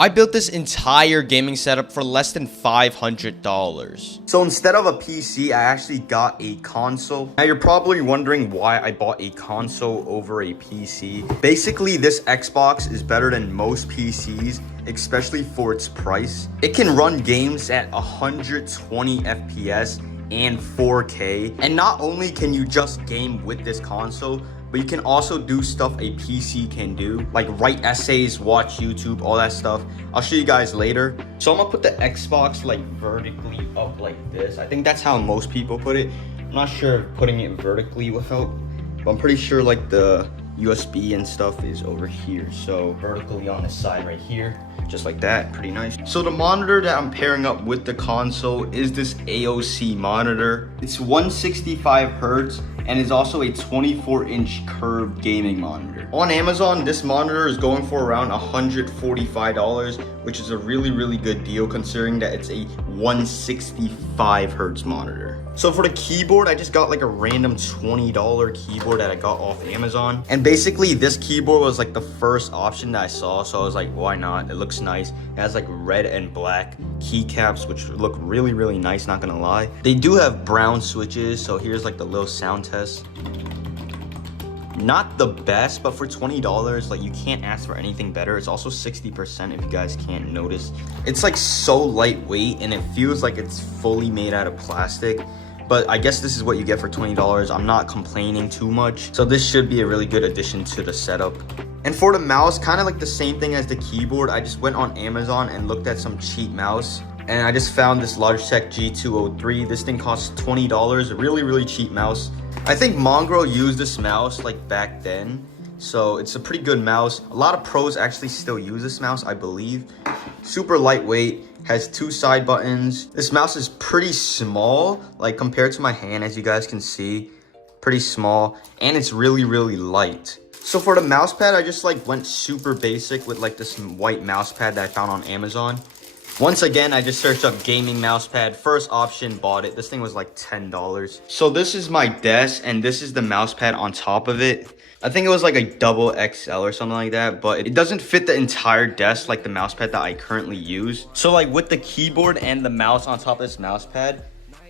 I built this entire gaming setup for less than $500. So instead of a PC, I actually got a console. Now you're probably wondering why I bought a console over a PC. Basically, this Xbox is better than most PCs, especially for its price. It can run games at 120 FPS and 4K. And not only can you just game with this console, but you can also do stuff a PC can do, like write essays, watch YouTube, all that stuff. I'll show you guys later. So I'm gonna put the Xbox like vertically up like this. I think that's how most people put it. I'm not sure if putting it vertically will help, but I'm pretty sure like the USB and stuff is over here. So vertically on the side right here, just like that, pretty nice. So the monitor that I'm pairing up with the console is this AOC monitor. It's 165 Hertz and is also a 24-inch curved gaming monitor. On Amazon, this monitor is going for around $145, which is a really good deal considering that it's a 165 Hertz monitor. So for the keyboard, I just got like a random $20 keyboard that I got off Amazon. And basically this keyboard was like the first option that I saw. So I was like, why not? It looks nice. It has like red and black keycaps, which look really nice, not gonna lie. They do have brown switches. So here's like the little sound test. Not the best, but for $20, like you can't ask for anything better. It's also 60% if you guys can't notice. It's like so lightweight and it feels like it's fully made out of plastic. But I guess this is what you get for $20. I'm not complaining too much. So this should be a really good addition to the setup. And for the mouse, kind of like the same thing as the keyboard, I just went on Amazon and looked at some cheap mouse. And I just found this Logitech G203. This thing costs $20, really cheap mouse. I think Mongrel used this mouse like back then. So it's a pretty good mouse. A lot of pros actually still use this mouse, I believe. Super lightweight, has 2 side buttons. This mouse is pretty small, like compared to my hand, as you guys can see. Pretty small, and it's really light. So for the mouse pad, I just like went super basic with like this white mouse pad that I found on Amazon. Once again, I just searched up gaming mouse pad. First option, bought it. This thing was like $10. So this is my desk, and this is the mouse pad on top of it. I think it was like a double XL or something like that, but it doesn't fit the entire desk like the mouse pad that I currently use. So like with the keyboard and the mouse on top of this mouse pad,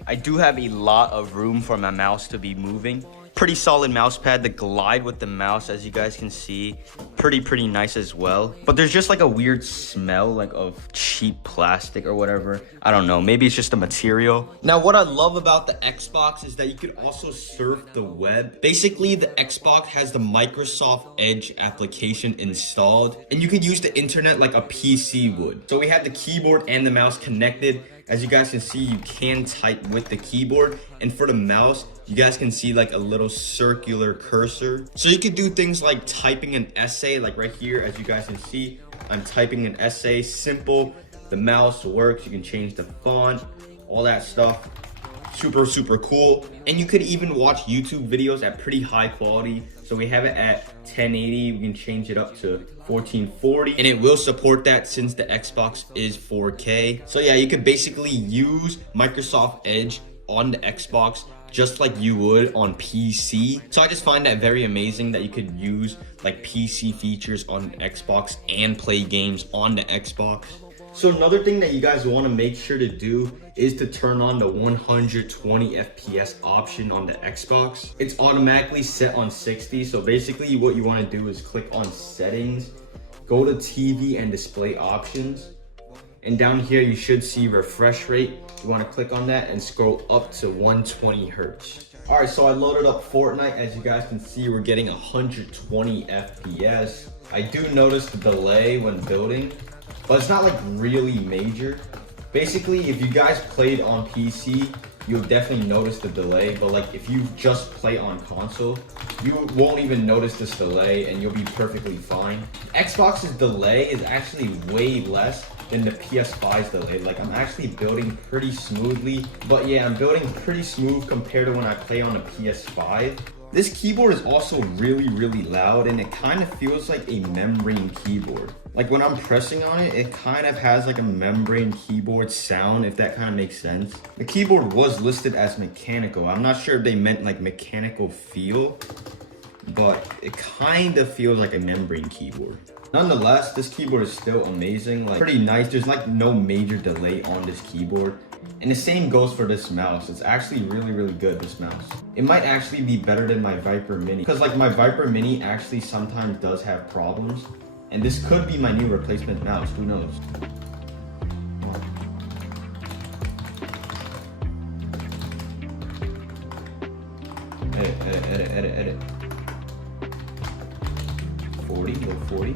I do have a lot of room for my mouse to be moving. Pretty solid mouse pad. The glide with the mouse, as you guys can see, pretty nice as well. But there's just like a weird smell like of cheap plastic or whatever. I don't know, maybe it's just the material. Now what I love about the Xbox is that you could also surf the web. Basically the Xbox has the Microsoft Edge application installed, and you could use the internet like a PC would. So we have the keyboard and the mouse connected. As you guys can see, you can type with the keyboard, and for the mouse, you guys can see like a little circular cursor. So you could do things like typing an essay, like right here, as you guys can see, I'm typing an essay, simple. The mouse works, you can change the font, all that stuff. Super cool. And you could even watch YouTube videos at pretty high quality. So we have it at 1080, we can change it up to 1440, and it will support that since the Xbox is 4K. So yeah, you could basically use Microsoft Edge on the Xbox just like you would on PC. So I just find that very amazing that you could use like PC features on Xbox and play games on the Xbox. So another thing that you guys want to make sure to do is to turn on the 120 FPS option on the Xbox. It's automatically set on 60. So basically what you want to do is click on settings, go to TV and display options. And down here you should see refresh rate. You want to click on that and scroll up to 120 Hertz. Alright, so I loaded up Fortnite. As you guys can see, we're getting 120 FPS. I do notice the delay when building, but it's not like really major. Basically, if you guys played on PC, you'll definitely notice the delay, but like if you just play on console, you won't even notice this delay and you'll be perfectly fine. Xbox's delay is actually way less than the PS5's delay. Like I'm actually building pretty smoothly, but yeah, I'm building pretty smooth compared to when I play on a PS5. This keyboard is also really loud, and it kind of feels like a membrane keyboard. Like when I'm pressing on it, it kind of has like a membrane keyboard sound, if that kind of makes sense. The keyboard was listed as mechanical. I'm not sure if they meant like mechanical feel, but it kind of feels like a membrane keyboard. Nonetheless, this keyboard is still amazing, like pretty nice. There's like no major delay on this keyboard. And the same goes for this mouse. It's actually really good, this mouse. It might actually be better than my Viper Mini, because like my Viper Mini actually sometimes does have problems. And this could be my new replacement mouse, who knows? Edit. 40, go 40.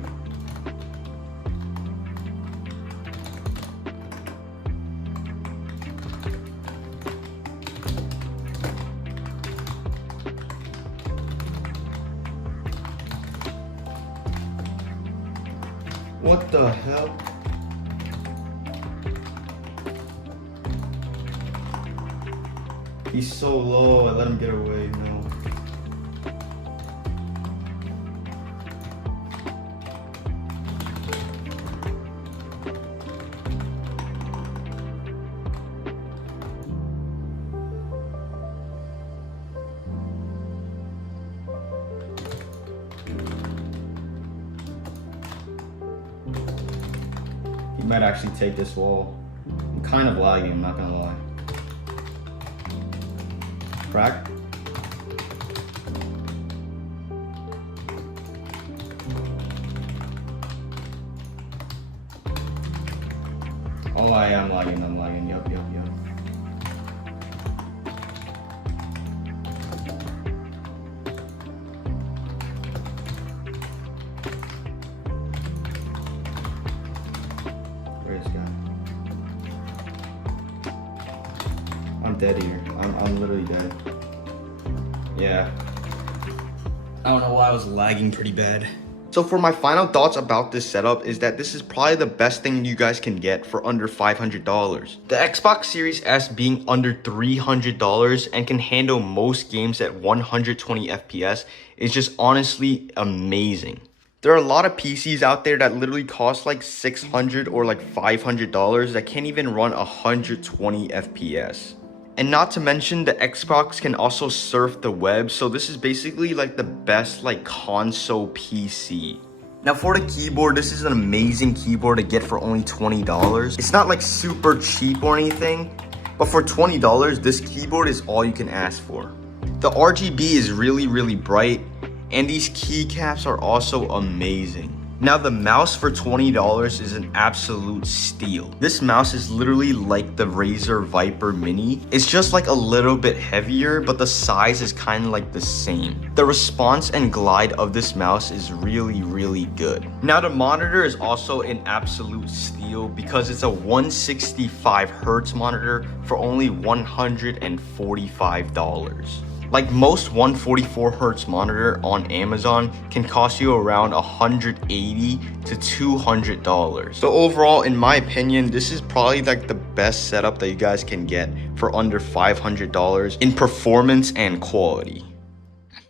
What the hell? He's so low, I let him get away, no. He might actually take this wall. I'm kind of lagging, I'm not gonna lie. Crack. Oh, I am lagging, yup. Where's this guy? I'm dead here. I'm literally dead. Yeah. I don't know why I was lagging pretty bad. So for my final thoughts about this setup is that this is probably the best thing you guys can get for under $500. The Xbox Series S being under $300 and can handle most games at 120 FPS is just honestly amazing. There are a lot of PCs out there that literally cost like $600 or like $500 that can't even run 120 FPS. And not to mention, the Xbox can also surf the web, so this is basically like the best like console PC. Now for the keyboard, this is an amazing keyboard to get for only $20. It's not like super cheap or anything, but for $20, this keyboard is all you can ask for. The RGB is really bright, and these keycaps are also amazing. Now the mouse for $20 is an absolute steal. This mouse is literally like the Razer Viper Mini. It's just like a little bit heavier, but the size is kind of like the same. The response and glide of this mouse is really good. Now the monitor is also an absolute steal because it's a 165 Hz monitor for only $145. Like most 144 Hz monitor on Amazon can cost you around $180 to $200. So overall, in my opinion, this is probably like the best setup that you guys can get for under $500 in performance and quality.